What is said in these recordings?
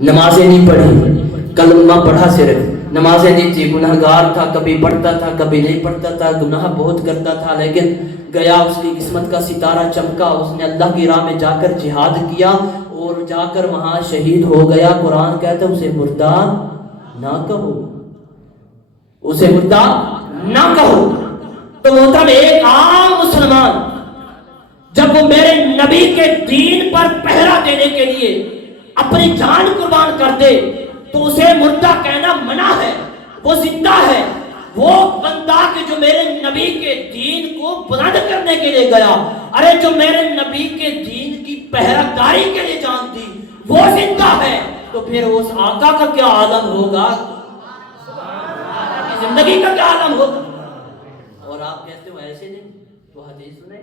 نمازیں نہیں پڑھی، کلمہ پڑھا صرف، نمازیں نہیں تھی، گناہگار تھا، کبھی پڑھتا تھا کبھی نہیں پڑھتا تھا، گناہ بہت کرتا تھا، لیکن گیا اس کی قسمت کا ستارہ چمکا، اس نے اللہ کی راہ میں جا کر جہاد کیا اور جا کر وہاں شہید ہو گیا۔ قرآن کہتا ہے اسے مردہ نہ کہو، اسے مردہ نہ کہو۔ تو محترم ایک عام مسلمان جب وہ میرے نبی کے دین پر پہرا دینے کے لیے اپنی جان قربان کر دے تو اسے مردہ کہنا منع ہے، وہ زندہ ہے۔ وہ بندہ کہ جو میرے نبی کے دین کو بلند کرنے کے لیے گیا، ارے جو میرے نبی کے دین کی پہرا داری کے لیے جان دی، وہ زندہ ہے، تو پھر اس آقا کا کیا عالم ہوگا، زندگی کا کیا عالم ہوگا۔ اور آپ کہتے ہو ایسے نہیں، تو حدیث سنیں،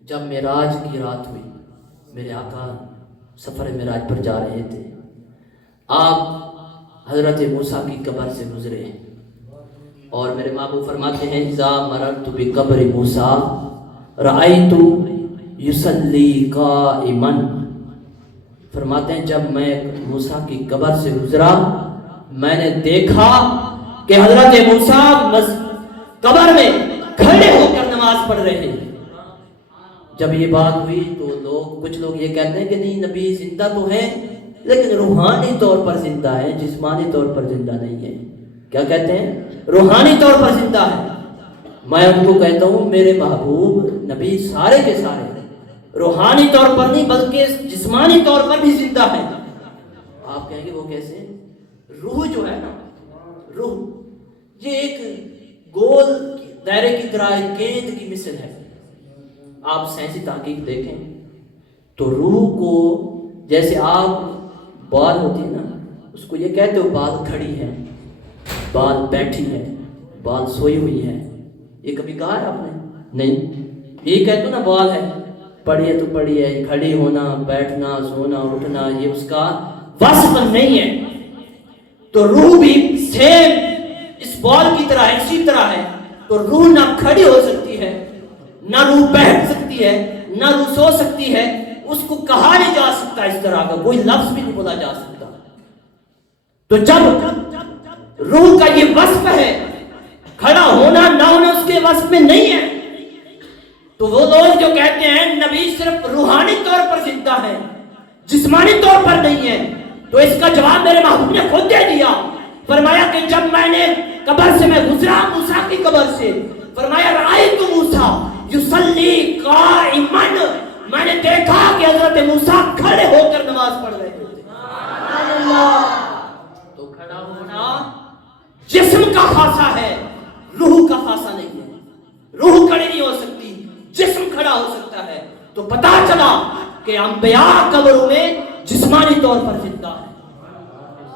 جب معراج کی رات ہوئی، میرے آقا سفر معراج پر جا رہے تھے، آپ حضرت موسیٰ کی قبر سے گزرے، اور میرے محبوب فرماتے ہیں اذا مررت بقبر موسیٰ رأیت یصلی قائما، فرماتے ہیں جب میں موسیٰ کی قبر سے گزرا میں نے دیکھا کہ حضرت موسیٰ قبر میں کھڑے ہو کر نماز پڑھ رہے ہیں۔ جب یہ بات ہوئی تو کچھ لوگ یہ کہتے ہیں کہ نہیں نبی زندہ تو ہیں لیکن روحانی طور پر زندہ ہے، جسمانی طور پر زندہ نہیں ہے۔ کیا کہتے ہیں؟ روحانی طور پر زندہ ہے۔ میں ان کو کہتا ہوں میرے محبوب نبی سارے کے سارے روحانی طور پر نہیں بلکہ جسمانی طور پر بھی زندہ ہے۔ آپ کہیں گے وہ کیسے؟ روح جو ہے نا، روح یہ ایک گول دائرے کی طرح ایک گیند کی مثل ہے۔ آپ سائنسی تحقیق دیکھیں تو روح کو جیسے آپ بال ہوتی ہے نا، اس کو یہ کہتے ہو بال کھڑی ہے، بال بیٹھی ہے، بال سوئی ہوئی ہے، یہ کبھی کہا ہے آپ نے؟ نہیں، یہ کہتے ہو نا بال ہے، پڑی ہے تو پڑی ہے، کھڑی ہونا، بیٹھنا، سونا، اٹھنا یہ اس کا وصف نہیں ہے۔ تو روح بھی سیم اس بال کی طرح اسی طرح ہے۔ تو روح نہ کھڑی ہو سکتی ہے، نہ روح بیٹھ سکتی ہے، نہ روح سو سکتی ہے، اس کو کہا نہیں جا سکتا، اس طرح کا کوئی لفظ بھی نہیں بولا جا سکتا۔ تو جب روح کا یہ وصف ہے، کھڑا ہونا نہ ہونا اس کے وصف میں نہیں ہے، تو وہ لوگ جو کہتے ہیں نبی صرف روحانی طور پر زندہ ہے، جسمانی طور پر نہیں ہے، تو اس کا جواب میرے محبوب نے خود دے دیا۔ فرمایا کہ جب میں نے قبر سے میں گزرا موسیٰ کی قبر سے، فرمایا رأیت موسیٰ یصلی قائما، میں نے دیکھا کہ حضرت موسیٰ کھڑے ہو کر نماز پڑھ رہے تھے۔ تو کھڑا ہونا جسم کا خاصہ ہے، روح کا خاصہ نہیں ہے۔ روح کھڑی نہیں ہو سکتی، جسم کھڑا ہو سکتا ہے۔ تو پتا چلا کہ انبیاء قبروں میں جسمانی طور پر زندہ ہے۔